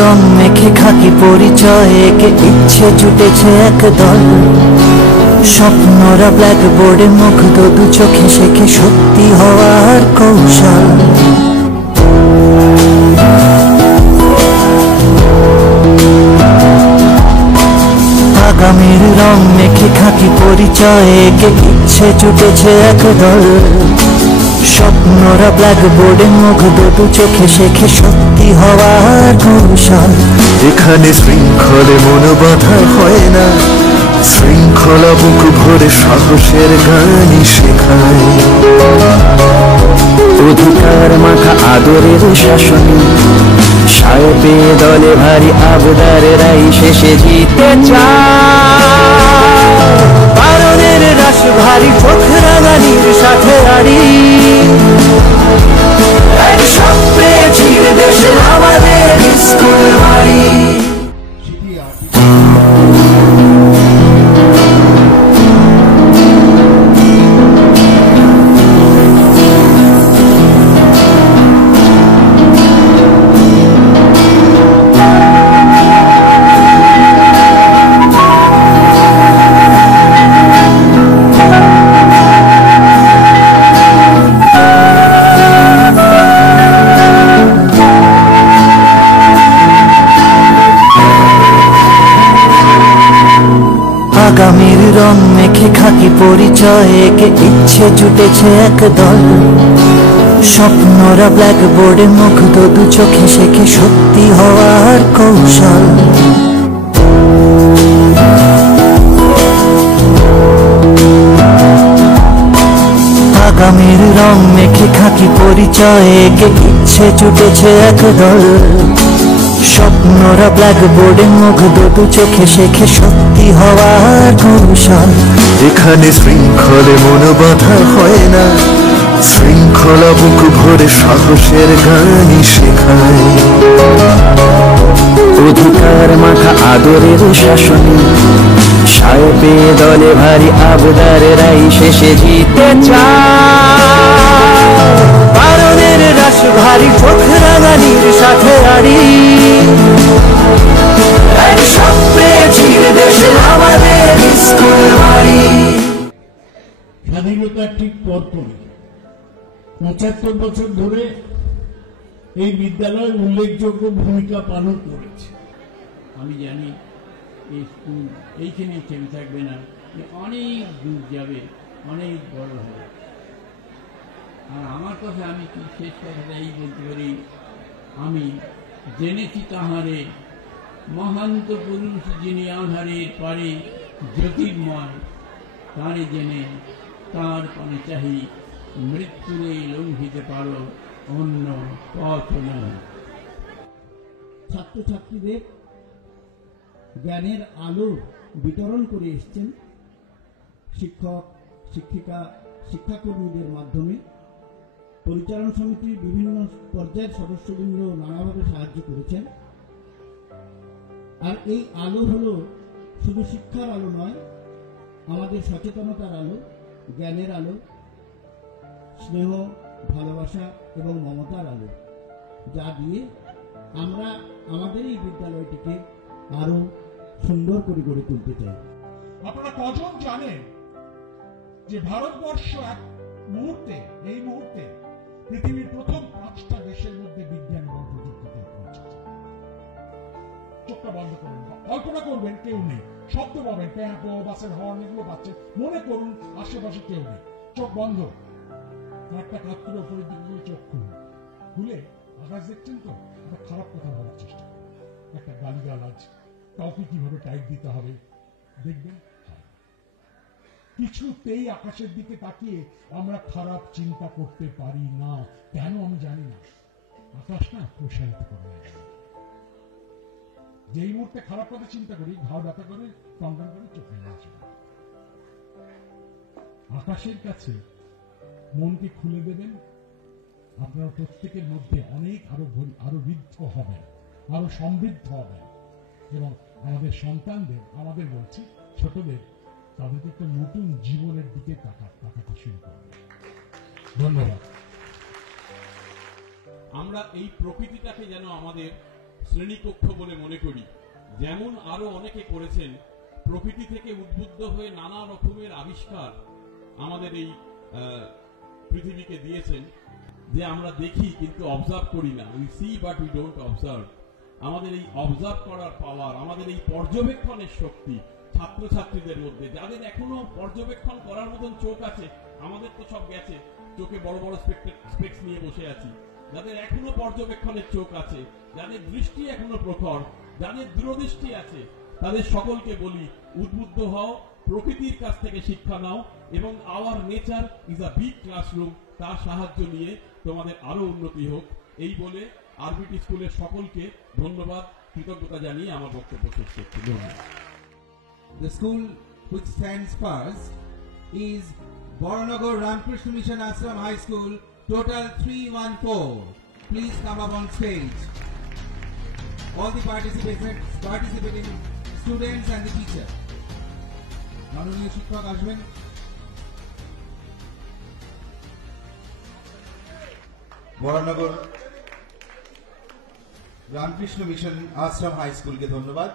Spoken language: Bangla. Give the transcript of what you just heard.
রং মেখে খাকি পরিচয়ে কে ইচ্ছে জুটেছে একদল। স্বপ্নরা ব্ল্যাকবোর্ডে মুগ্ধ দু চোখে শেখে সত্যি হওয়ার কৌশল। আগামীর রং মেখে খাকি পরিচয়ে কে ইচ্ছে জুটেছে একদল। স্বপ্নরা ব্ল্যাকবোর্ডে মুগ্ধ দু চোখে শেখে সত্যি হওয়ার কৌশল। এখানে শৃঙ্খলে মন বাঁধা হয় না, শৃঙ্খলা বুক ভরে সাহসের গানই শেখায়। অধিকার মাখা আদরের শাসনে সাহেবে দলে ভারী আবদারেরাই শেষে জিতে চায়। কারণের রাশ ভারী চোখ রাঙানির সাথে আড়ি, এক স্বপ্নে চির দেশ আমাদের স্কুল বাড়ি। আগামীর রং মেখে খাকি পরিচয়ে কে ইচ্ছে জুটেছে একদল। স্বপ্নরা ব্ল্যাকবোর্ডে মুগ্ধ দু চোখে শেখে সত্যি হওয়ার কৌশল। আগামীর রং মেখে খাকি পরিচয়ে কে ইচ্ছে জুটেছে একদল। স্বপ্নরা ব্ল্যাকবোর্ডে মুগ্ধ দু চোখে শেখে সত্যি হওয়ার কৌশল। এখানে শৃঙ্খলে মন বাঁধা হয় না, শৃঙ্খলা বুক ভরে সাহসের গানই শেখায়। অধিকার মাখা আদরের শাসনে সাহেবে দলে ভারী আবদারেরাই শেষে জিতে চায়। কারণের রাশ ভারী চোখ রাঙানির সাথে আড়ি, এক স্বপ্নে চির দেশ আমাদের স্কুল বাড়ি। স্বাধীনতার ঠিক পরপরই ৭৫ বছর ধরে এই বিদ্যালয় উল্লেখযোগ্য ভূমিকা পালন করেছে। আমি জানি এই স্কুল এইখানে থেমে থাকবে না, অনেক দূর যাবে, অনেক বড় হবে। আর আমার কথা আমি কি শেষ কথাটা এই বলতে পারি, আমি জেনেছি তাহারে মহান্ত পুরুষ যিনি আধারের পারে জ্যোতির্ময়, তাঁরে জেনে তাঁর পানে চাহি মৃত্যুরে লঙ্ঘিতে পারো অন্য পথ নয়। ছাত্রছাত্রীদের জ্ঞানের আলো বিতরণ করে এসছেন শিক্ষক শিক্ষিকা শিক্ষাকর্মীদের মাধ্যমে। পরিচালন সমিতির বিভিন্ন পর্যায়ের সদস্যবৃন্দ নানাভাবে সাহায্য করেছেন। আর এই আলো হলো শুধু শিক্ষার আলো নয়, আমাদের সচেতনতার আলো, জ্ঞানের আলো, স্নেহ ভালোবাসা এবং মমতার আলো, যা দিয়ে আমরা আমাদের এই বিদ্যালয়টিকে আরো সুন্দর করে গড়ে তুলতে চাই। আপনারা কজন জানেন যে ভারতবর্ষ এক মুহূর্তে, এই মুহূর্তে পৃথিবীর প্রথম 5টা দেশের মধ্যে বিজ্ঞান এবং প্রযুক্তিতে পৌঁছেছে। চোখটা বন্ধ করবেন, কল্পনা করবেন কেউ নেই, শব্দ পাবেন, ট্যাম্পো, বাসের হর্ন, এগুলো পাচ্ছে, মনে করুন আশেপাশে কেউ নেই, চোখ বন্ধ, একটা কাজ করে উপরের দিকে চোখ খুলুন, খুলে আকাশ দেখছেন তো, একটা খারাপ কথা বলার চেষ্টা করুন, একটা গালিগালাজ, কাউকে কিভাবে টাইপ দিতে হবে দেখবেন। কিছুতেই আকাশের দিকে তাকিয়ে আমরা খারাপ চিন্তা করতে পারি না, কেন আমি জানি না। আকাশ না প্রসারিত করে, যেই মুহূর্তে খারাপ কথা চিন্তা করি ঘাও ব্যথা করে, টনটন করে চোখে আসে। আকাশের কাছে মনকে খুলে দেবেন, আপনারা প্রত্যেকের মধ্যে অনেক আরো বৃদ্ধ হবেন, আরো সমৃদ্ধ হবেন, এবং আমাদের সন্তানদের, আমাদের বলছি ছোটদের, তাদেরকে একটা নতুন জীবনের দিকে তাকাতে শুরু করবে। ধন্যবাদ। আমরা এই প্রকৃতিটাকে যেন আমাদের শ্রেণীকক্ষ বলে মনে করি। যেমন আরো অনেকে করেছেন, প্রকৃতি থেকে উদ্বুদ্ধ হয়ে নানা রকমের আবিষ্কার আমাদের এই পৃথিবীকে দিয়েছেন, যে আমরা দেখি কিন্তু অবজার্ভ করি না। We see but we don't observe. আমাদের এই অবজার্ভ করার পাওয়ার, আমাদের এই পর্যবেক্ষণের শক্তি ছাত্রছাত্রীদের মধ্যে, যাদের এখনো পর্যবেক্ষণ করার মতন চোখ আছে, আমাদের তো সব গেছে, চোখে বড় বড় স্পেক্স নিয়ে বসে আছি, যাদের এখনো পর্যবেক্ষণের চোখ আছে, যাদের দৃষ্টি এখনো প্রখর, যাদের দূরদৃষ্টি আছে, তাদের সকলকে বলি, উদ্বুদ্ধ হও, প্রকৃতির কাছ থেকে শিক্ষা নাও, এবং hour nature is a big classroom, তার সাহায্য নিয়ে তোমাদের আরো উন্নতি হোক। এই বলে আরবিটি স্কুলের সকলকে ধন্যবাদ, কৃতজ্ঞতা জানিয়ে আমার বক্তব্য শেষ করছি। ধন্যবাদ। The school which stands first is Boranagar Ramakrishna Mission Ashram High School, total 314. Please come up on stage. All the participating students and the teacher. মাননীয় শিক্ষক আসবেন। বরানগর রামকৃষ্ণ মিশন আশ্রম হাই স্কুলকে ধন্যবাদ।